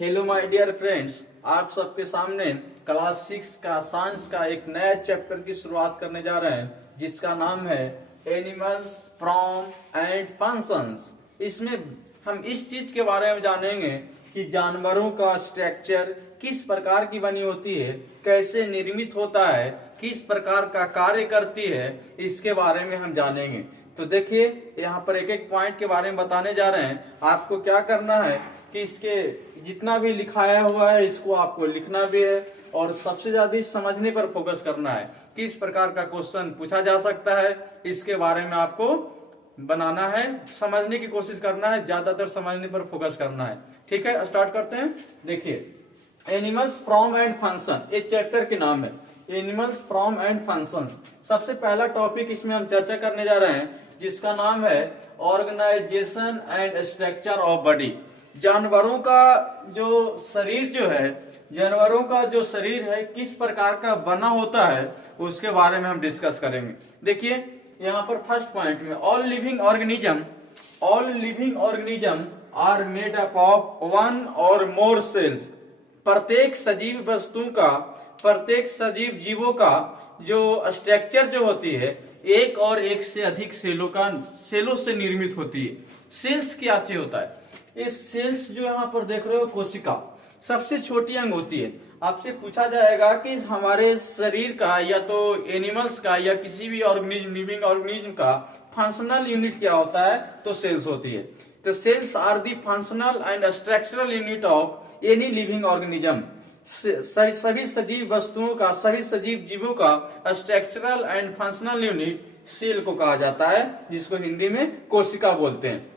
Hello my dear friends, आप सबके सामने क्लास 6 का साइंस का एक नया चैप्टर की शुरुआत करने जा रहे हैं जिसका नाम है एनिमल्स फ्रॉम एंड फंक्शंस। इसमें हम इस चीज के बारे में जानेंगे कि जानवरों का स्ट्रक्चर किस प्रकार की बनी होती है, कैसे निर्मित होता है, किस प्रकार का कार्य करती है, इसके बारे में हम जानेंगे। तो देखिए, यहाँ पर एक एक पॉइंट के बारे में बताने जा रहे हैं। आपको क्या करना है कि इसके जितना भी लिखाया हुआ है इसको आपको लिखना भी है और सबसे ज्यादा समझने पर फोकस करना है। किस प्रकार का क्वेश्चन पूछा जा सकता है इसके बारे में आपको बनाना है, समझने की कोशिश करना है, ज्यादातर समझने पर फोकस करना है। ठीक है, स्टार्ट करते हैं। देखिए, एनिमल्स फ्रॉम एंड फंक्शन, ये चैप्टर के नाम है एनिमल्स फ्रॉम एंड फंक्शंस। सबसे पहला टॉपिक इसमें हम चर्चा करने जा रहे हैं जिसका नाम है organisation and structure of body. जानवरों का जो शरीर है किस प्रकार का बना होता है उसके बारे में हम डिस्कस करेंगे। देखिए यहाँ पर फर्स्ट पॉइंट में all living organism are made up of one और मोर सेल्स। प्रत्येक सजीव जीवों का जो स्ट्रक्चर जो होती है एक और एक से अधिक सेलों से निर्मित होती है। सेल्स क्या चीज होता है? ये सेल्स जो यहाँ पर देख रहे हो, कोशिका सबसे छोटी अंग होती है। आपसे पूछा जाएगा कि हमारे शरीर का या तो एनिमल्स का या किसी भी लिविंग ऑर्गेनिज्म का फंक्शनल यूनिट क्या होता है, तो सेल्स होती है। तो cells are the functional and structural unit of any living organism. सभी सजीव जीवों का structural and functional unit cell को कहा जाता है, जिसको हिंदी में कोशिका बोलते हैं।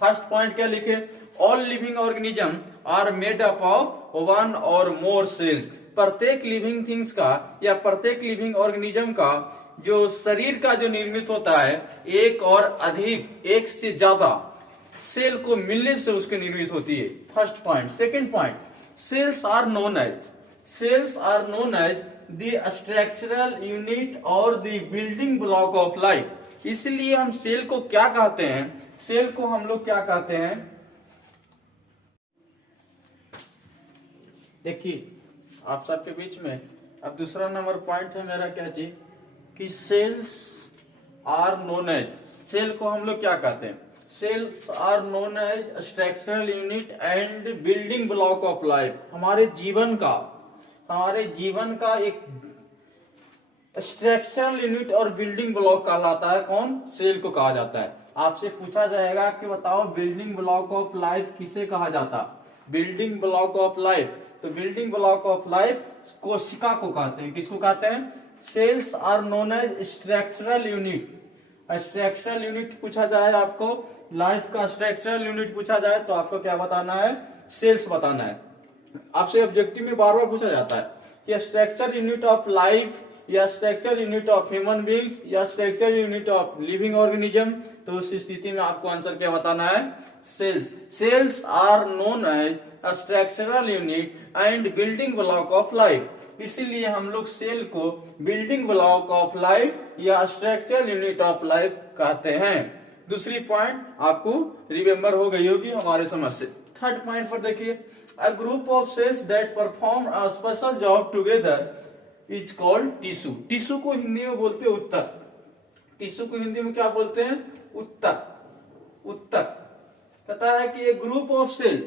फर्स्ट पॉइंट क्या लिखे? All living organism are made up of one और मोर सेल्स। प्रत्येक लिविंग थिंग्स का या प्रत्येक लिविंग ऑर्गेनिज्म का जो शरीर का जो निर्मित होता है एक और अधिक, एक से ज्यादा सेल को मिलने से उसकी निर्मित होती है। First point. Second point, cells are known as the structural unit और the building block of life. इसलिए हम सेल को क्या कहते हैं? सेल को हम लोग क्या कहते हैं? देखिए, आप सबके बीच में अब दूसरा नंबर पॉइंट है मेरा क्या चीज कि cells are known as, cell को हम लोग क्या कहते हैं? Cells are known as structural unit and building block of life. हमारे जीवन का एक स्ट्रक्चरल यूनिट और बिल्डिंग ब्लॉक कहलाता है। कौन? सेल को कहा जाता है। आपसे पूछा जाएगा कि बताओ बिल्डिंग ब्लॉक ऑफ लाइफ किसे कहा जाता? बिल्डिंग ब्लॉक ऑफ लाइफ, तो बिल्डिंग ब्लॉक ऑफ लाइफ कोशिका को कहते हैं। किसको कहते हैं? Cells are known as structural unit. Structural unit पूछा जाए आपको, लाइफ का स्ट्रक्चरल यूनिट पूछा जाए तो आपको क्या बताना है? सेल्स बताना है। आपसे ऑब्जेक्टिव में बार बार पूछा जाता है कि स्ट्रक्चर यूनिट ऑफ लाइफ या structure unit of human beings या structure unit of living organism, तो उस स्थिति में आपको आंसर क्या बताना है? Cells. Cells are known as structural unit and building block of life. इसीलिए हम लोग सेल को बिल्डिंग ब्लॉक ऑफ लाइफ या स्ट्रक्चरल यूनिट ऑफ लाइफ कहते हैं। दूसरी पॉइंट आपको रिमेम्बर हो गई होगी हमारे समझ से। थर्ड पॉइंट पर देखिए, a group of cells that perform a special job together is called tissue. Tissue को हिंदी में बोलते हैं उत्तक। टिश्यू को हिंदी में क्या बोलते हैं? उत्तक। कहता है कि एक ग्रुप ऑफ सेल,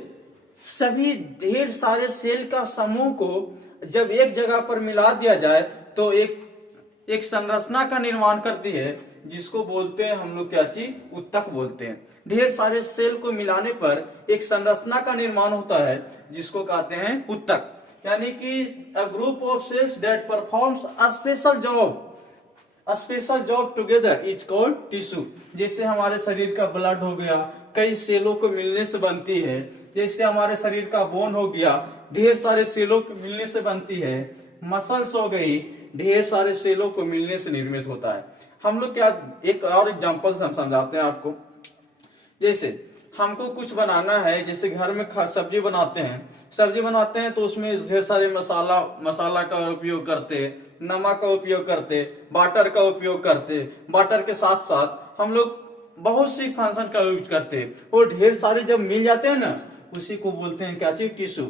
सभी ढेर सारे सेल का समूह को जब एक जगह पर मिला दिया जाए तो एक संरचना का निर्माण करती है, जिसको बोलते हैं हम लोग क्या चीज? उत्तक बोलते हैं। ढेर सारे सेल को मिलाने पर एक संरचना का निर्माण होता है जिसको कहते हैं उत्तक। यानी कि a group of cells that performs a special job together is called tissue. जैसे हमारे शरीर का ब्लड हो गया, कई सेलों को मिलने से बनती है। जैसे हमारे शरीर का बोन हो गया, ढेर सारे सेलों को मिलने से बनती है। मसल्स हो गई, ढेर सारे सेलों को मिलने से निर्मित होता है। हम लोग क्या, एक और एग्जांपल हम समझाते हैं आपको। जैसे हमको कुछ बनाना है, जैसे घर में सब्जी बनाते हैं तो उसमें ढेर सारे मसाला का उपयोग करते, नमक का उपयोग करते, बटर का उपयोग करते। बटर के साथ साथ हम लोग बहुत सी फंक्शन का यूज करते हैं। वो ढेर सारे जब मिल जाते हैं ना, उसी को बोलते हैं क्या चीज, टिश्यू।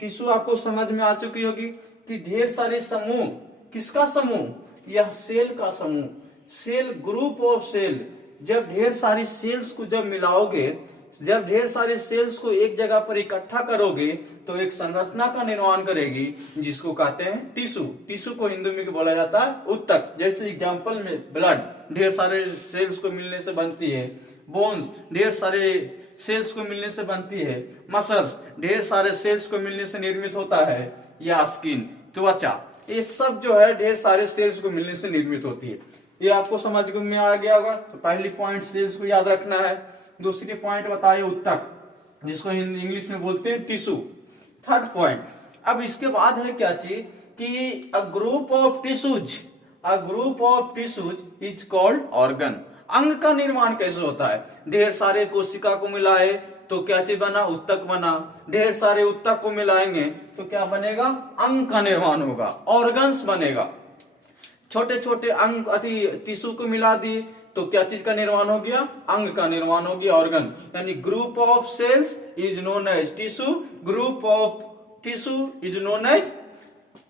टिश्यू आपको समझ में आ चुकी होगी कि ढेर सारे समूह, किसका समूह, यह सेल का समूह, सेल, ग्रुप ऑफ सेल। जब ढेर सारी सेल्स को जब मिलाओगे, जब ढेर सारे सेल्स को एक जगह पर इकट्ठा करोगे तो एक संरचना का निर्माण करेगी जिसको कहते हैं टिश्यू। टिश्यू को हिंदी में बोला जाता है उत्तक। जैसे एग्जांपल में ब्लड ढेर सारे सेल्स को मिलने से बनती है, बोन्स ढेर सारे सेल्स को मिलने से बनती है, मसल्स ढेर सारे सेल्स को मिलने से निर्मित होता है, या स्किन, त्वचा, ये सब जो है ढेर सारे सेल्स को मिलने से निर्मित होती है। ये आपको समझ में आ गया होगा। तो पहली पॉइंट सेल्स को याद रखना है। दूसरी पॉइंट बताइए उत्तक, जिसको इंग्लिश में बोलते हैं टिश्यू। थर्ड पॉइंट, अब इसके बाद है क्या चीज कि a group of tissues, a group of tissues is called organ. अंग का निर्माण कैसे होता है, ढेर सारे कोशिका को मिलाए तो क्या चीज बना, उत्तक बना। ढेर सारे उत्तक को मिलाएंगे तो क्या बनेगा, अंग का निर्माण होगा, ऑर्गन्स बनेगा। छोटे छोटे अंग टिश्यू को मिला दी तो क्या चीज का निर्माण हो गया, अंग का निर्माण हो गया, ऑर्गन। यानी group of cells is known as tissue, group of tissue is known as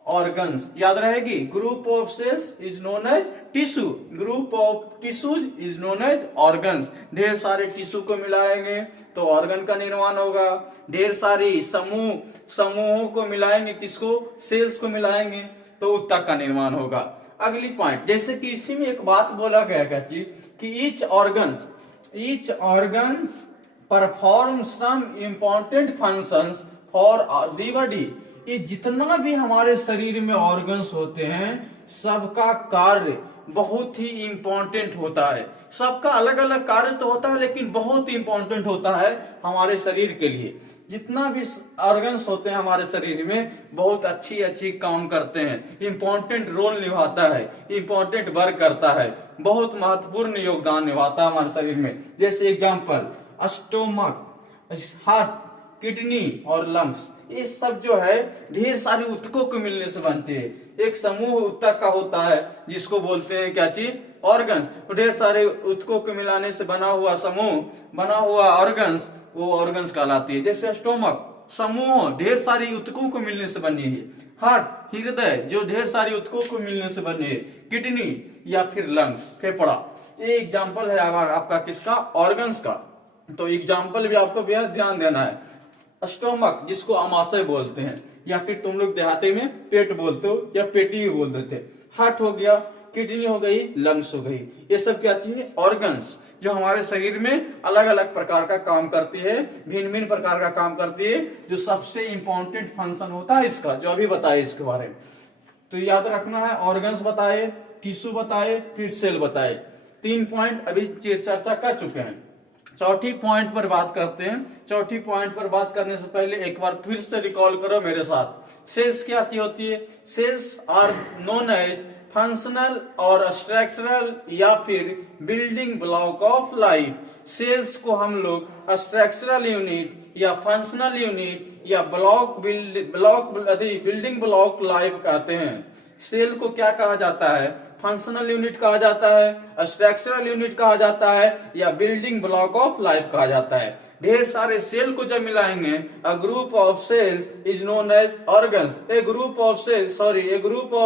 organs. याद रहेगी, group of cells is known as tissue, group of tissues is known as organs. ढेर सारे टिश्यू को मिलाएंगे तो ऑर्गन का निर्माण होगा। ढेर सारी समूहों को मिलाएंगे, किसको, सेल्स को मिलाएंगे तो उत्तक का निर्माण होगा। अगली पॉइंट, जैसे कि इसी में एक बात बोला गया क्या चीज कि each organ perform some important functions for the body. ये जितना भी हमारे शरीर में ऑर्गन्स होते हैं सबका कार्य बहुत ही इंपॉर्टेंट होता है। सबका अलग अलग कार्य तो होता है लेकिन बहुत इंपॉर्टेंट होता है हमारे शरीर के लिए। जितना भी ऑर्गन्स होते हैं हमारे शरीर में बहुत अच्छी काम करते हैं, इंपॉर्टेंट रोल निभाता है, इंपॉर्टेंट वर्क करता है, बहुत महत्वपूर्ण योगदान निभाता है हमारे शरीर में। जैसे एग्जांपल, स्टोमक, हार्ट, किडनी और लंग्स, ये सब जो है ढेर सारे ऊतकों को मिलने से बनते हैं। एक समूह ऊतक का होता है जिसको बोलते हैं क्या चीज, ऑर्गन्स। तो ढेर सारे ऊतकों को मिलाने से बना हुआ समूह, बना हुआ ऑर्गन्स, वो ऑर्गन्स कहलाती है। जैसे स्टोमक, समूह ढेर सारी ऊतकों को मिलने से बनी है। हार्ट, हृदय, जो ढेर सारी ऊतकों को मिलने से बने है। किडनी या फिर लंग्स, फेफड़ा। ये एग्जाम्पल है आपका किसका, ऑर्गन्स का। तो एग्जाम्पल भी आपको बेहद ध्यान देना है। स्टोमक, जिसको आमाशय बोलते हैं, या फिर तुम लोग देहाती में पेट बोलते हो या पेटी भी बोल देते। हार्ट हो गया, किडनी हो गई, लंग्स हो गई, ये सब क्या चीज है, ऑर्गन्स, जो हमारे शरीर में अलग अलग प्रकार का काम करती है, भिन्न भिन्न प्रकार का काम करती है। जो सबसे इंपॉर्टेंट फंक्शन होता है इसका, जो अभी बताए इसके बारे में, तो याद रखना है। ऑर्गन्स बताए, टिश्यू बताए, फिर सेल बताए। 3 पॉइंट अभी चर्चा कर चुके हैं। चौथी पॉइंट पर बात करते हैं। चौथी पॉइंट पर बात करने से पहले एक बार फिर से रिकॉल करो मेरे साथ। सेल्स क्या चीज होती है, cells are known as functional और स्ट्रक्चरल या फिर building block of life. Cells को हम लोग स्ट्रक्चरल यूनिट या फंक्शनल यूनिट या बिल्डिंग ब्लॉक लाइफ कहते हैं। सेल को क्या कहा जाता है, फंक्शनल यूनिट कहा जाता है, स्ट्रक्चरल यूनिट कहा जाता है, या बिल्डिंग ब्लॉक ऑफ लाइफ कहा जाता है। ढेर सारे सेल को जब मिलाएंगे, a group of cells is known as organs. A group of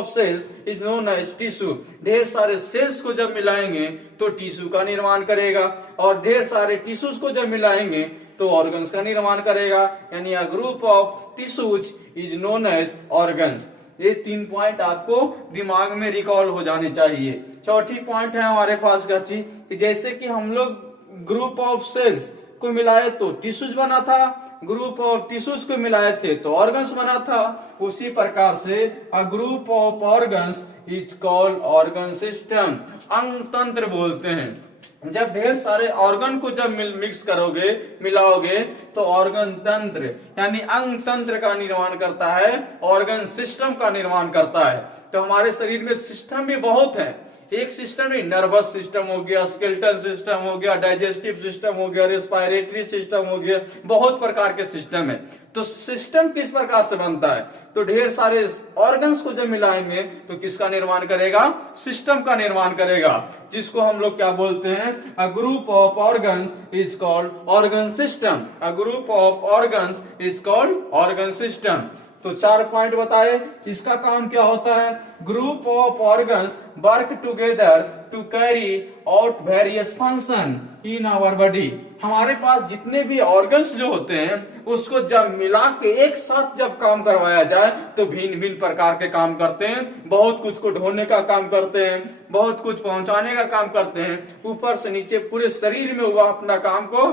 cells is known as tissue. ढेर सारे सेल्स को जब मिलाएंगे तो टिश्यू का निर्माण करेगा, और ढेर सारे टिश्यूज को जब मिलाएंगे तो ऑर्गन्स का निर्माण करेगा। यानी a group of tissues is known as organs. ये 3 पॉइंट आपको दिमाग में रिकॉल हो जाने चाहिए। चौथी पॉइंट है हमारे पास का चीज कि जैसे कि हम लोग ग्रुप ऑफ सेल्स को मिलाए तो टिश्यूज बना था, ग्रुप ऑफ टिश्यूज को मिलाए थे तो ऑर्गन्स बना था। उसी प्रकार से अ group of organs is called organ system. अंग तंत्र बोलते हैं। जब ढेर सारे ऑर्गन को जब मिक्स करोगे, मिलाओगे तो ऑर्गन तंत्र यानी अंग तंत्र का निर्माण करता है, ऑर्गन सिस्टम का निर्माण करता है। तो हमारे शरीर में सिस्टम भी बहुत है। एक सिस्टम नहीं, नर्वस सिस्टम हो गया, स्केलेटल सिस्टम हो गया, डाइजेस्टिव सिस्टम हो गया, रेस्पिरेटरी सिस्टम हो गया, बहुत प्रकार के सिस्टम है। तो सिस्टम किस प्रकार से बनता है, तो ढेर सारे ऑर्गन्स को जब मिलाएंगे तो किसका निर्माण करेगा, सिस्टम का निर्माण करेगा, जिसको हम लोग क्या बोलते हैं, a group of organs is called organ system. A group of organs is called organ system. तो 4 पॉइंट बताए, इसका काम क्या होता है, group of organs work together to carry out various function in our body. हमारे पास जितने भी ऑर्गन्स जो होते हैं उसको जब मिला के एक साथ जब काम करवाया जाए तो भिन्न भिन्न प्रकार के काम करते हैं। बहुत कुछ को ढोने का काम करते हैं, बहुत कुछ पहुंचाने का काम करते हैं, ऊपर से नीचे पूरे शरीर में वह अपना काम को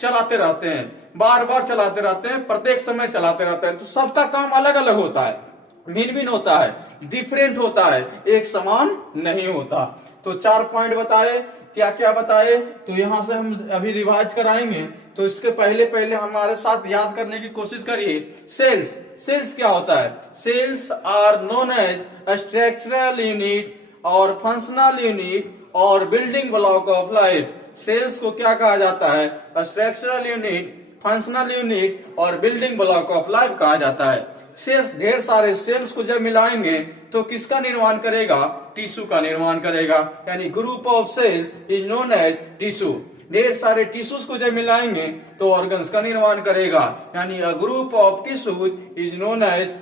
चलाते रहते हैं, बार बार चलाते रहते हैं, प्रत्येक समय चलाते रहते हैं। तो सबका काम अलग अलग होता है, भिन्न भिन्न होता है, डिफरेंट होता है, एक समान नहीं होता। तो 4 पॉइंट बताए, क्या क्या बताए, तो यहां से हम अभी रिवाइज कराएंगे। तो इसके पहले पहले हमारे साथ याद करने की कोशिश करिए। सेल्स, सेल्स क्या होता है, cells are known as structural unit और फंक्शनल यूनिट और building block of life. Cells को क्या कहा जाता है, स्ट्रक्चरल यूनिट, फंक्शनल यूनिट और बिल्डिंग ब्लॉक ऑफ लाइफ कहा जाता है। सेल्स, ढेर सारे सेल्स को जब मिलाएंगे तो किसका निर्माण करेगा, टिश्यू का निर्माण करेगा, यानी group of cells is known as tissue. ढेर सारे टिश्यूज को जब मिलाएंगे तो ऑर्गन्स का निर्माण करेगा, यानी a group of tissues is known as,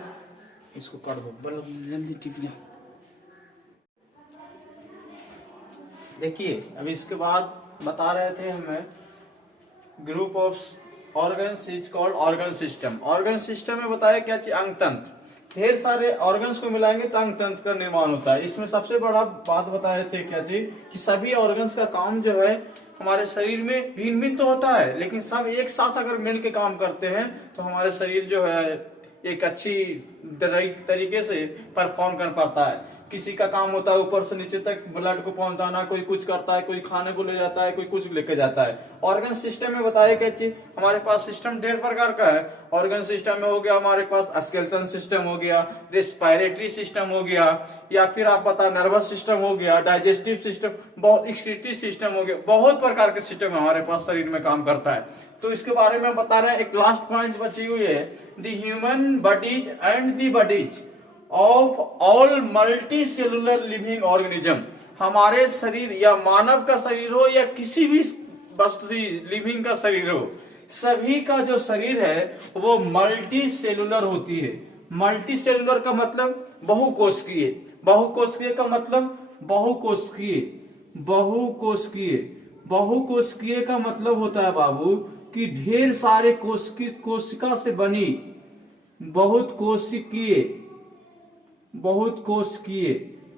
इसको कर दो जल्दी टिपिया। देखिए अभी इसके बाद बता रहे थे हमें group of organs is called organ system. Organ system में बताया क्या चीज, अंग तंत्र। ढेर सारे ऑर्गन्स को मिलाएंगे तो अंग तंत्र का निर्माण होता है। इसमें सबसे बड़ा बात बताए थे क्या चीज, कि सभी ऑर्गन्स का काम जो है हमारे शरीर में भिन्न भिन्न तो होता है, लेकिन सब एक साथ अगर मिल के काम करते हैं तो हमारे शरीर जो है एक अच्छी तरीके से परफॉर्म कर पाता है। किसी का काम होता है ऊपर से नीचे तक ब्लड को पहुंचाना, कोई कुछ करता है, कोई खाने को ले जाता है, कोई कुछ लेके जाता है। ऑर्गन सिस्टम में बताया क्या चीज, हमारे पास सिस्टम ढेर प्रकार का है। ऑर्गन सिस्टम में हो गया हमारे पास स्केलेटल सिस्टम हो गया, रेस्पिरेटरी सिस्टम हो गया, या फिर आप बता नर्वस सिस्टम हो गया, डाइजेस्टिव सिस्टम, बहुत एक्सक्रीटरी सिस्टम हो गया, बहुत प्रकार के सिस्टम हमारे पास शरीर में काम करता है। तो इसके बारे में बता रहे हैं। एक लास्ट पॉइंट बची हुई है, the human bodies and the bodies of all multi cellular living organism. हमारे शरीर या मानव का शरीर हो या किसी भी वस्तु लिविंग का शरीर हो, सभी का जो शरीर है वो मल्टी सेलुलर होती है। मल्टी सेलुलर का मतलब बहुकोशिकीय, बहुकोशिकीय का मतलब बहुकोशिकीय, बहुकोशिकीय, बहुकोशिकीय का मतलब होता है बाबू कि ढेर सारे कोशिका से बनी, बहुत कोशिकीय, बहुत कोशिकीय।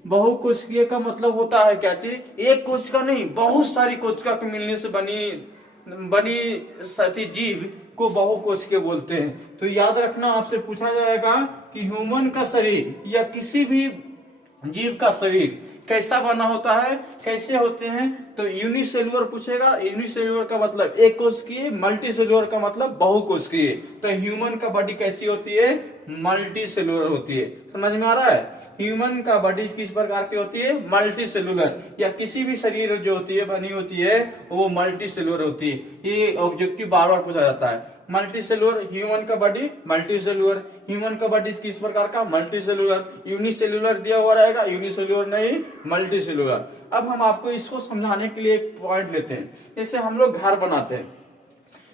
बहुकोशिकीय का मतलब होता है क्या चीज, एक कोशिका नहीं, बहुत सारी कोशिका के मिलने से बनी सती जीव को बहुकोशिकीय बोलते हैं। तो याद रखना, आपसे पूछा जाएगा कि ह्यूमन का शरीर या किसी भी जीव का शरीर कैसा बना होता है, कैसे होते हैं, तो यूनिसेलुलर पूछेगा। यूनिसेलुलर का मतलब एक कोशिकीय, मल्टी सेलुलर का मतलब बहुकोशिकीय। तो ह्यूमन का बॉडी कैसी होती है, मल्टी सेलुलर होती है। समझ में आ रहा है, ह्यूमन का बॉडी किस प्रकार की होती है, मल्टी सेलुलर, या किसी भी शरीर जो होती है बनी होती है वो मल्टी सेलुलर होती है। ये ऑब्जेक्टिव बार बार पूछा जाता है। मल्टी सेलुलर, ह्यूमन का बॉडी मल्टी सेलुलर, ह्यूमन का बॉडी किस प्रकार का, मल्टी सेलुलर। यूनिसेलुलर दिया हुआ रहेगा, यूनिसेलुलर नहीं, मल्टी सेलुलर। अब हम आपको इसको समझाने के लिए एक पॉइंट लेते हैं। जैसे हम लोग घर बनाते हैं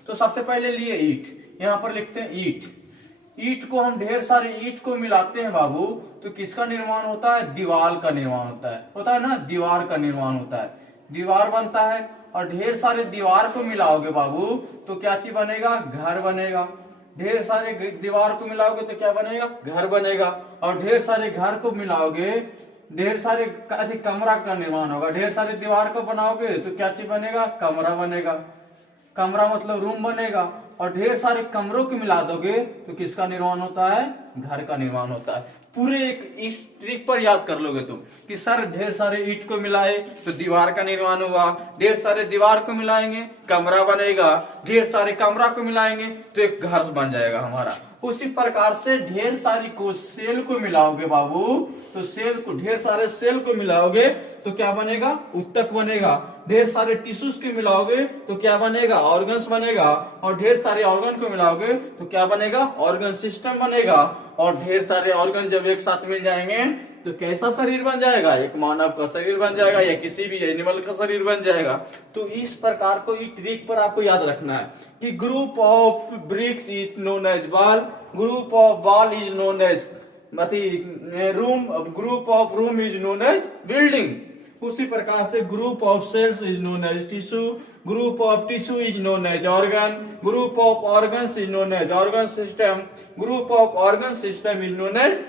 तो सबसे पहले लिए ईट, यहाँ पर लिखते हैं ईट। ईट को हम ढेर सारे ईट को मिलाते हैं बाबू, तो किसका निर्माण होता है, दीवार का निर्माण होता है ना, दीवार का निर्माण होता है, दीवार बनता है। और ढेर सारे दीवार को मिलाओगे बाबू तो क्या चीज बनेगा, घर बनेगा। ढेर सारे दीवार को मिलाओगे तो क्या बनेगा, घर बनेगा। और ढेर सारे घर को मिलाओगे, ढेर सारे कमरा का निर्माण होगा। ढेर सारे दीवार को बनाओगे तो क्या चीज बनेगा, कमरा बनेगा। कमरा मतलब रूम बनेगा। और ढेर सारे कमरों को मिला दोगे तो किसका निर्माण होता है, घर का निर्माण होता है। पूरे एक इस ट्रिक पर याद कर लोगे तुम कि सर ढेर सारे ईंट को मिलाए तो दीवार का निर्माण हुआ, ढेर सारे दीवार को मिलाएंगे कमरा बनेगा, ढेर सारे कमरा को मिलाएंगे तो एक घर बन जाएगा हमारा। उसी प्रकार से ढेर सारी को सेल को मिलाओगे बाबू, तो सेल को ढेर सारे सेल को मिलाओगे तो क्या बनेगा, ऊतक बनेगा। ढेर सारे टिश्यूज को मिलाओगे तो क्या बनेगा, ऑर्गन्स बनेगा। और ढेर सारे ऑर्गन को मिलाओगे तो क्या बनेगा, ऑर्गन सिस्टम बनेगा। और ढेर सारे ऑर्गन जब एक साथ मिल जाएंगे तो कैसा शरीर बन जाएगा, एक मानव का शरीर बन जाएगा या किसी भी एनिमल का शरीर बन जाएगा। तो इस प्रकार को इस ट्रिक पर आपको याद रखना है कि group of bricks is known as ball, group of ball is known as room, group of room is known as building. उसी प्रकार से group of cells is known as tissue, group of tissue is known as organ, group of organs is known as organ system, group of organ system is known as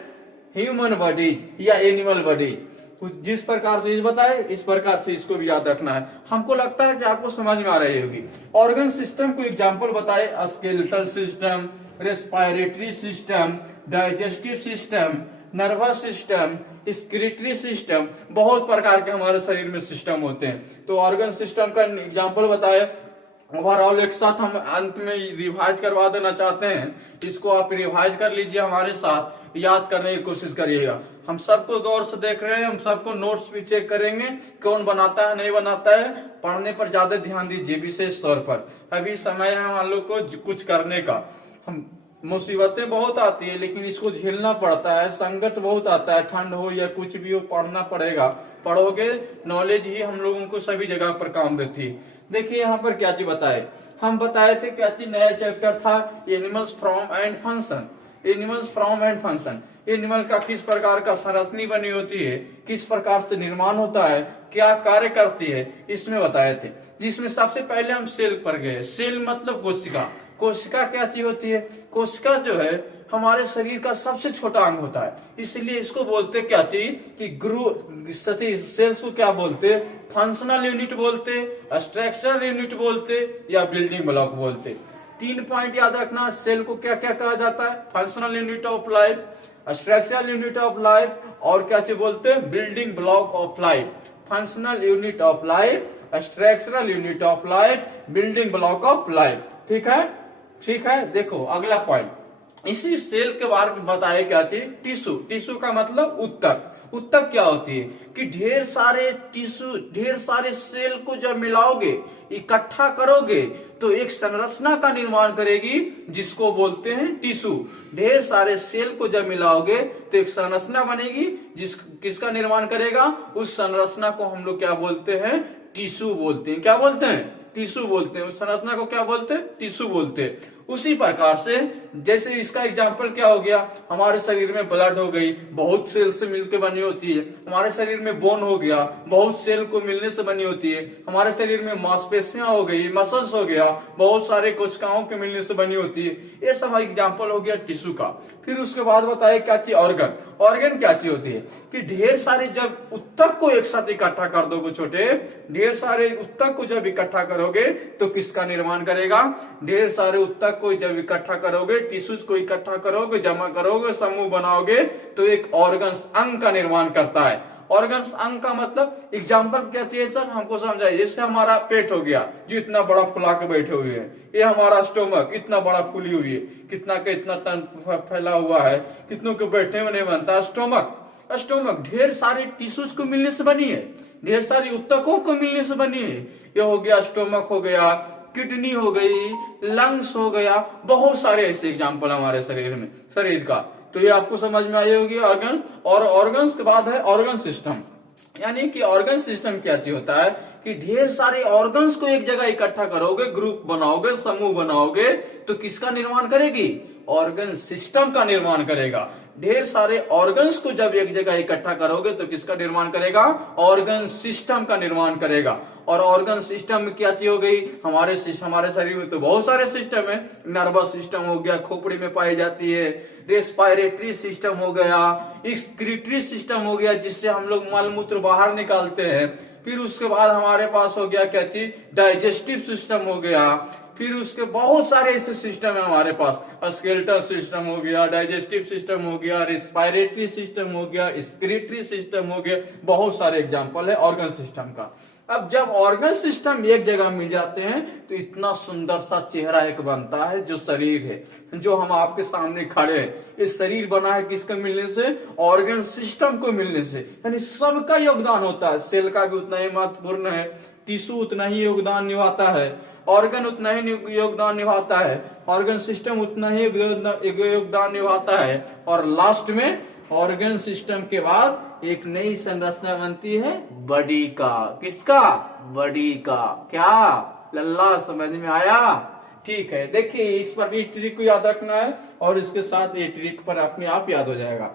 human body या animal body. जिस प्रकार से इस बताए इस प्रकार से इसको भी याद रखना है। हमको लगता है कि आपको समझ में आ रही होगी। ऑर्गन सिस्टम को एग्जांपल बताए, skeletal system, respiratory system, digestive system, nervous system, excretory system, बहुत प्रकार के हमारे शरीर में सिस्टम होते हैं। तो ऑर्गन सिस्टम का एग्जांपल बताए। ओवरऑल एक साथ हम अंत में रिवाइज करवा देना चाहते हैं, इसको आप रिवाइज कर लीजिए, हमारे साथ याद करने की कोशिश करिएगा। हम सबको गौर से देख रहे हैं, हम सबको नोट्स भी चेक करेंगे कौन बनाता है नहीं बनाता है। पढ़ने पर ज्यादा ध्यान दीजिए विशेष तौर पर। अभी समय है हम लोग को कुछ करने का। हम मुसीबतें बहुत आती है लेकिन इसको झेलना पड़ता है, संकट बहुत आता है, ठंड हो या कुछ भी हो पढ़ना पड़ेगा। पढ़ोगे नॉलेज ही हम लोगों को सभी जगह पर काम देती है। देखिए यहाँ पर क्या चीज बताए, हम बताए थे क्या चीज, नया चैप्टर था animals from and function. Animals from and function, animal का किस प्रकार का संरचना बनी होती है, किस प्रकार से निर्माण होता है, क्या कार्य करती है, इसमें बताए थे। जिसमें सबसे पहले हम सेल पर गए। सेल मतलब कोशिका। कोशिका क्या चीज होती है, कोशिका जो है हमारे शरीर का सबसे छोटा अंग होता है, इसलिए इसको बोलते क्या चीज कि सेल्स को क्या बोलते, फंक्शनल यूनिट बोलते, स्ट्रक्चरल यूनिट बोलते या बिल्डिंग ब्लॉक बोलते। 3 पॉइंट याद रखना, सेल को क्या क्या कहा जाता है, functional unit of life, structural unit of life और क्या चीज बोलते हैं, building block of life. Functional unit of life, structural unit of life, building block of life. ठीक है, ठीक है। देखो अगला पॉइंट, इसी सेल के बारे में बताया क्या चीज, टिश्यू। टिश्यू का मतलब ऊतक। ऊतक क्या होती है कि ढेर सारे टिश्यू, ढेर सारे सेल को जब मिलाओगे, इकट्ठा करोगे तो एक संरचना का निर्माण करेगी जिसको बोलते हैं टिश्यू। ढेर सारे सेल को जब मिलाओगे तो एक संरचना बनेगी किसका निर्माण करेगा, उस संरचना को हम लोग क्या बोलते हैं, टिश्यू बोलते हैं। क्या बोलते हैं, टिश्यू बोलते हैं। उस संरचना को क्या बोलते हैं, टिश्यू बोलते हैं। उसी प्रकार से जैसे इसका एग्जाम्पल क्या हो गया, हमारे शरीर में ब्लड हो गई, बहुत सेल से मिलकर बनी होती है। हमारे शरीर में बोन हो गया, बहुत सेल को मिलने से बनी होती है। हमारे शरीर में मांसपेशियां हो गई, मसल्स हो गया, बहुत सारे कोशिकाओं के मिलने से बनी होती है। ये सब एग्जाम्पल हो गया टिश्यू का। फिर उसके बाद बताए क्या चीज, ऑर्गन। ऑर्गन क्या चीज होती है कि ढेर सारे जब ऊतक को एक साथ इकट्ठा कर दोगे, छोटे ढेर सारे ऊतक को जब इकट्ठा करोगे तो किसका निर्माण करेगा, ढेर सारे ऊतक को जब इकट्ठा करोगे, टिश्यूज को इकट्ठा करोगे, जमा करोगे, समूह बनाओगे तो एक ऑर्गन्स अंग का निर्माण करता है। ऑर्गन्स अंग का मतलब एग्जाम्पल क्या चाहिए सर, हमको समझाइए। जैसे हमारा पेट हो गया जो इतना बड़ा फुला के बैठे हुए है, ये हमारा स्टोमक इतना बड़ा फुली हुई है, कितना का इतना तन फैला हुआ है, कितनों के बैठने में नहीं बनता। स्टोमक, स्टोमक ढेर सारे टिश्यूज को मिलने से बनी है, ढेर सारी ऊतकों को मिलने से बनी है। ये हो गया स्टोमक, हो गया किडनी, हो गई लंग्स, हो गया, बहुत सारे ऐसे एग्जाम्पल हमारे शरीर में, शरीर का। तो ये आपको समझ में आई होगी ऑर्गन। और ऑर्गन्स के बाद है ऑर्गन सिस्टम। यानी कि ऑर्गन सिस्टम क्या चीज होता है कि ढेर सारे ऑर्गन्स को एक जगह इकट्ठा करोगे, ग्रुप बनाओगे, समूह बनाओगे तो किसका निर्माण करेगी, ऑर्गन सिस्टम का निर्माण करेगा। ढेर सारे ऑर्गन्स को जब एक जगह इकट्ठा करोगे तो किसका निर्माण करेगा, ऑर्गन सिस्टम का निर्माण करेगा। और ऑर्गन सिस्टम में क्या चीज हो गई, हमारे शरीर में तो बहुत सारे सिस्टम है। नर्वस सिस्टम हो गया, खोपड़ी में पाई जाती है। रेस्पिरेटरी सिस्टम हो गया, एक्सक्रीटरी सिस्टम हो गया जिससे हम लोग मल मूत्र बाहर निकालते हैं। फिर उसके बाद हमारे पास हो गया क्या चीज, डाइजेस्टिव सिस्टम हो गया। फिर उसके बहुत सारे ऐसे सिस्टम है हमारे पास, स्केलेटल सिस्टम हो गया, डाइजेस्टिव सिस्टम हो गया, रेस्पिरेटरी सिस्टम हो गया, एक्सक्रीटरी सिस्टम हो गया, बहुत सारे एग्जांपल है ऑर्गन सिस्टम का। अब जब ऑर्गन सिस्टम एक जगह मिल जाते हैं तो इतना सुंदर सा चेहरा एक बनता है, जो शरीर है, जो हम आपके सामने खड़े हैं। ये शरीर बना है किसका मिलने से? ऑर्गन सिस्टम को मिलने से। यानी सबका योगदान होता है, सेल का भी उतना ही महत्वपूर्ण है, टिश्यू उतना ही योगदान निभाता है, ऑर्गन उतना ही योगदान निभाता है, ऑर्गन सिस्टम उतना ही योगदान निभाता है, और लास्ट में ऑर्गन सिस्टम के बाद एक नई संरचना बनती है बॉडी का। किसका? बॉडी का। क्या लल्ला, समझ में आया? ठीक है, देखिए इस पर भी ट्रिक को याद रखना है और इसके साथ ये ट्रिक पर अपने आप याद हो जाएगा।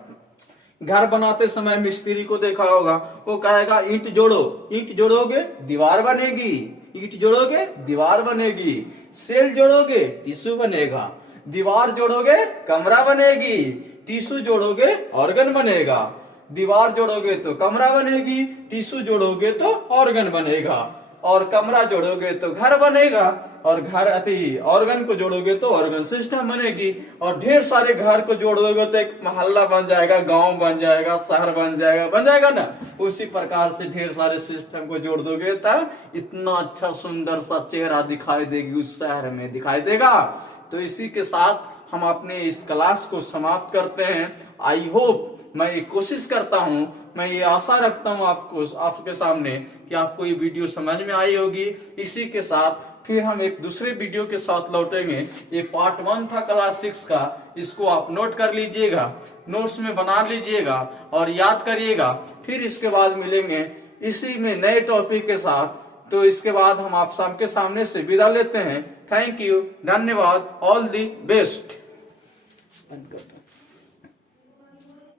घर बनाते समय मिस्त्री को देखा होगा, वो कहेगा ईंट जोड़ो, ईंट जोड़ोगे दीवार बनेगी, ईंट जोड़ोगे दीवार बनेगी, सेल जोड़ोगे टिश्यू बनेगा, दीवार जोड़ोगे कमरा बनेगी, टिश्यू जोड़ोगे ऑर्गन बनेगा, दीवार जोड़ोगे तो कमरा बनेगी, टिश्यू जोड़ोगे तो ऑर्गन बनेगा, और कमरा जोड़ोगे तो घर बनेगा, और घर ऑर्गन को जोड़ोगे तो ऑर्गन सिस्टम बनेगी, और ढेर सारे घर को जोड़ोगे तो एक मोहल्ला बन जाएगा, गांव बन जाएगा, शहर बन जाएगा ना। उसी प्रकार से ढेर सारे सिस्टम को जोड़ दोगे तो इतना अच्छा सुंदर सा चेहरा दिखाई देगी, उस शहर में दिखाई देगा। तो इसी के साथ हम अपने इस क्लास को समाप्त करते हैं। आई होप, मैं ये कोशिश करता हूं, मैं ये आशा रखता हूं आपके सामने कि आपको ये वीडियो समझ में आई होगी। इसी के साथ फिर हम एक दूसरे वीडियो के साथ लौटेंगे। ये पार्ट 1 था क्लास 6 का, इसको आप नोट कर लीजिएगा, नोट्स में बना लीजिएगा और याद करिएगा। फिर इसके बाद मिलेंगे इसी में नए टॉपिक के साथ। तो इसके बाद हम आप सबके सामने से विदा लेते हैं। थैंक यू, धन्यवाद, ऑल दी बेस्ट।